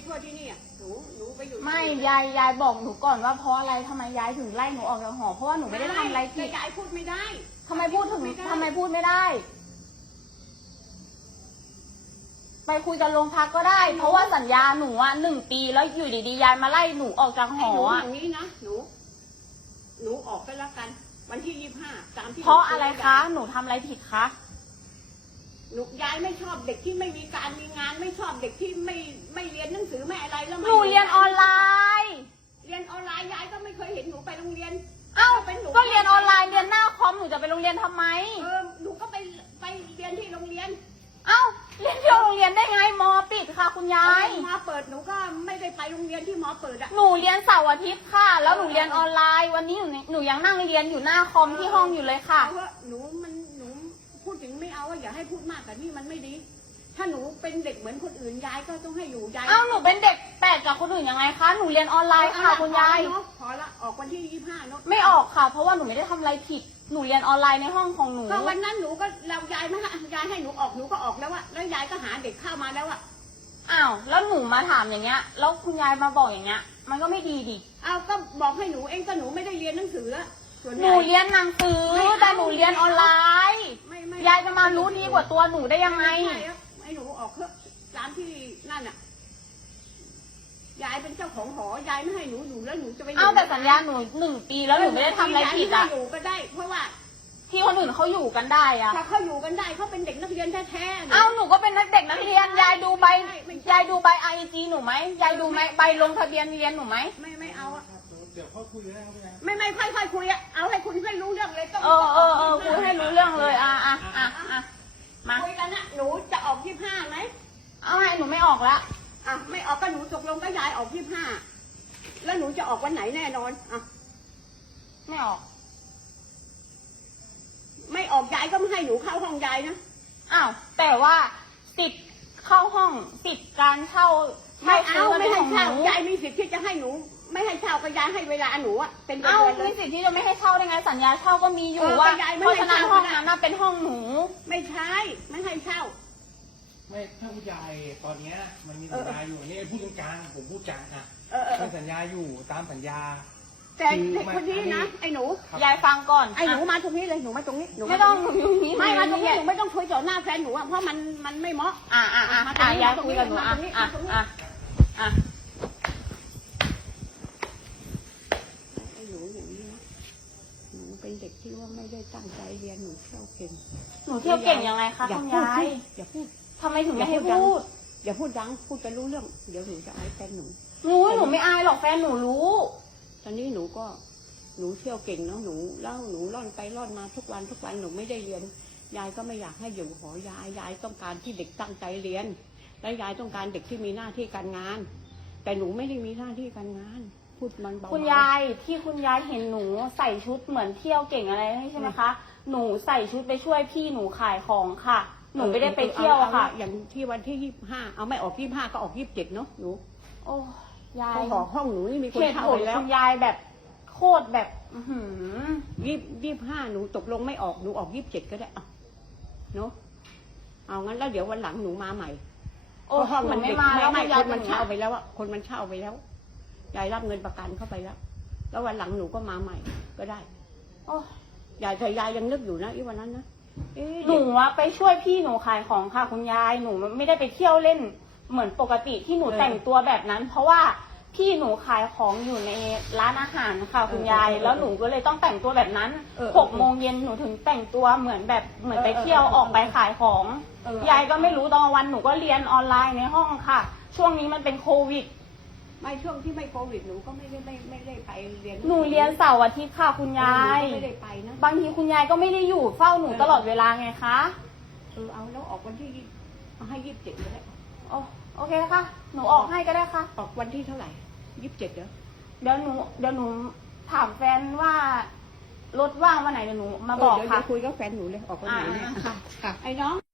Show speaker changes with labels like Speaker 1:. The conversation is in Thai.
Speaker 1: ทั่วที่นี่อ่ะหนูไปอยู่
Speaker 2: ไม่ยายบอกหนูก่อนว่าเพราะอะไรทำไมยายถึงไล่หนูออกจากหอเพราะว่าหนูไม่ได้ทำอะไรผิด
Speaker 1: ยายพูดไม่ได้
Speaker 2: ทำไมพูดไม่ได้ไปคุยกันโรงพักก็ได้เพราะว่าสัญญาหนูอ่ะ1 ปีแล้วอยู่ดีๆยายมาไล่หนูออกจากหออ่ะ
Speaker 1: อย่างนี้นะหนูออกไปแล้วกันวันที่25ตามที่
Speaker 2: เพราะอะไรคะหนูทำอะไรผิดคะ
Speaker 1: หนูยายไม่ชอบเด็กที่ไม่มีการมีงานไม่ชอบเด็กที่ไม่เรียนหนังสือไม่อะไรแล้ว
Speaker 2: หนูเรียนออนไลน์
Speaker 1: ยายก็ไม่เคยเห็นหนูไปโรงเรียน
Speaker 2: เอ้าก็เรียนออนไลน์เรียนหน้าคอมหนูจะไปโรงเรียนทำไม
Speaker 1: หนูก็ไปเรียนที่โรงเรียน
Speaker 2: เอ้าเรียนที่โรงเรียนได้ไงมอปิดค่ะคุณยาย
Speaker 1: มอเปิดหนูก็ไม่ได้ไปโรงเรียนที่มอเปิดอะ
Speaker 2: หนูเรียนเสาร์อาทิตย์ค่ะแล้วหนูเรียนออนไลน์วันนี้หนูยังนั่งเรียนอยู่หน้าคอมที่ห้องอยู่เลยค่ะ
Speaker 1: เพราะหนูพูดถึงไม่เอาอย่าให้พูดมากแต่นี่มันไม่ดีถ้าหนูเป็นเด็กเหมือนคนอื่นยายก็ต้องให้อยู่ยาย
Speaker 2: หนูเป็นเด็กแปลกจากคนอื่นยังไงคะหนูเรียนออนไลน์ค่ะคุณยาย
Speaker 1: พอละออกวันที่25เนาะ
Speaker 2: ไม่ออกค่ะเพราะว่าหนูไม่ได้ทำอะไรผิดหนูเรียนออนไลน์ในห้องของหนู
Speaker 1: ก็วันนั้นหนูก็เรายายไม่ยายให้หนูออกหนูก็ออกแล้วอะแล้วยายก็หาเด็กเข้ามาแล้วอะ
Speaker 2: อ้าวแล้วหนูมาถามอย่างเงี้ยแล้วคุณยายมาบอกอย่างเงี้ยมันก็ไม่ดีดิ
Speaker 1: ก็บอกให้หนูเองก็หนูไม่ได้เรียนหนังสือ
Speaker 2: หนูเรียนหนังสือแต่หนูเรียนออนไลน์ยายจะมารู้ดีกว่าตัวหนูได้ยังไง
Speaker 1: ให้หนูออกเถอะตามที่นั่นอ่ะยายเป็นเจ้าของหอยายไม่ให้หนูอยู่แล้วหนูจะไป
Speaker 2: แต่สัญญาหนู1 ปีแล้วหนูไม่ได้ทำอะไรผิดอ่ะ
Speaker 1: อยู่ก็ได้เพราะว่า
Speaker 2: ที่คนอื่นเขาอยู่กันได้อะ
Speaker 1: ถ้าเขาอยู่กันได้เขาเป็นเด็กนักเรียนแท้
Speaker 2: ๆหนูก็เป็นเด็กนักเรียนยายดูใบIG หนูไหมยายดูใบลงทะเบียนเรียนหนูไหม
Speaker 1: ไม่เอาอะ
Speaker 3: เดี๋ยวค่อยคุยได้ครับ
Speaker 1: ไม่ค่อยคุยอะเอาให้คุณให้รู้เรื่องเลยต้อง
Speaker 2: คุยให้รู้เรื่องเลยมา
Speaker 1: คุยกันนะหนูจะออก25ไหม
Speaker 2: เอาให้หนูไม่ออกละ
Speaker 1: ไม่ออกก็หนูตกลงก็ยายออก25แล้วหนูจะออกวันไหนแน่นอน
Speaker 2: ไม่ออก
Speaker 1: ไม่ออกยายก็ไม่ให้หนูเข้าห้องยายนะ
Speaker 2: แต่ว่าสิทธิ์เข้าห้องสิทธิ์การเช่า
Speaker 1: ไม่ให้เช่ายายมีสิทธิ์ที่จะให้หนูไม่ให้เช่าก็ยายให้เวลาหนูอะเป็นเดือน
Speaker 2: เลยมีสิทธิ์ที่จะไม่ให้เช่าได้ไงสัญญาเช่าก็มีอยู่ว่าเพราะฉะนั้นห้องนั้นเป็นห้องหนู
Speaker 1: ไม่ใช่ไม่ให้เช่า
Speaker 3: ไม่ถ้าผู้ใหญ่ตอนนี้มันมีสัญญาอยู่นี่พูดกลางผมพูดกลางเป็นสัญญาอยู่ตามสัญญา
Speaker 1: แต่เด็กคนนี้นะไอ้หนู
Speaker 2: ยายฟังก่อน
Speaker 1: ไอ้หนูมาตรงนี้เลยหนูมาตรงนี้หนู
Speaker 2: ไม่ต้องหนูอยู่นี้
Speaker 1: ไม่มาตรงนี้หนูไม่ต้องคุยต่อหน้าแฟนหนูอะเพราะมันไม่เหมาะ
Speaker 2: ยายคุยกับหนู
Speaker 1: ไอ้หนูอย่างนี้นะหนูเป็นเด็กที่ว่าไม่ได้ตั้งใจเรียนหนูเที่ยวเก่ง
Speaker 2: หนูเที่ยวเก่งยังไงคะคุณยาย
Speaker 1: อย่าพูด
Speaker 2: ทำไมถึงไม่ให้พูด
Speaker 1: อย่าพูดดังพูดไปรู้เรื่องเดี๋ยวหนูจะอายแฟนหนู
Speaker 2: ไม่อายหรอกแฟนหนูรู้
Speaker 1: ตอนนี้หนูเที่ยวเก่งเนาะหนูล่อนไปล่อนมาทุกวันหนูไม่ได้เรียนยายก็ไม่อยากให้อยู่หอยายต้องการที่เด็กตั้งใจเรียนและยายต้องการเด็กที่มีหน้าที่การงานแต่หนูไม่ได้มีหน้าที่การงานพูดมันเบา
Speaker 2: คุณยายที่คุณยายเห็นหนูใส่ชุดเหมือนเที่ยวเก่งอะไรใช่ไหมคะหนูใส่ชุดไปช่วยพี่หนูขายของค่ะหนูไม่ได้ไปเที่ยวค่ะ
Speaker 1: อย่างที่วันที่25เอาไม่ออก25ก็ออก27เนาะหนู
Speaker 2: โอ้ยาย
Speaker 1: ห้องหนูนี่มีคนเช่าแล้ว
Speaker 2: คุณยายแบบโคตรแบบ
Speaker 1: 25หนูตกลงไม่ออกหนูออก27ก็ได้เนาะเอางั้นแล้วเดี๋ยววันหลังหนูมาใหม่ห้องมันไม่มาแล้วไม่คนมันเช่าไปแล้วอะคนมันเช่าไปแล้วยายรับเงินประกันเข้าไปแล้ววันหลังหนูก็มาใหม่ก็ได้ยายแต่ยายยังนึกอยู่นะอีวันนั้นนะ
Speaker 2: หนูไปช่วยพี่หนูขายของค่ะคุณยายหนูไม่ได้ไปเที่ยวเล่นเหมือนปกติที่หนูแต่งตัวแบบนั้นเพราะว่าพี่หนูขายของอยู่ในร้านอาหารค่ะคุณยายแล้วหนูก็เลยต้องแต่งตัวแบบนั้น6 โมงเย็นหนูถึงแต่งตัวเหมือนไปเที่ยวออกไปขายของยายก็ไม่รู้ตอนวันหนูก็เรียนออนไลน์ในห้องค่ะช่วงนี้มันเป็นโควิด
Speaker 1: ไม่ช่วงที่ไม่โควิดหนูก็ไม่ได้ไปเรียน
Speaker 2: หนูเรียนเสาร์อาทิตย์ค่ะคุณยาย
Speaker 1: ไม่ได้ไปนะ
Speaker 2: บางทีคุณยายก็ไม่ได้อยู่เฝ้าหนูตลอดเวลาไงคะ
Speaker 1: เอาแล้วออกวันที่ให้27ก็ได้
Speaker 2: โอเคค่ะหนูออกให้ก็ได้ค่ะ
Speaker 1: ออกวันที่เท่าไหร่27เ
Speaker 2: ดี๋ยวหนูถามแฟนว่ารถว่างวันไหนเดี๋ยวหนูมาบอกค่ะ
Speaker 1: คุยกับแฟนหนูเลยออกวันไหนเนี่ยค่ะไอ้น้อง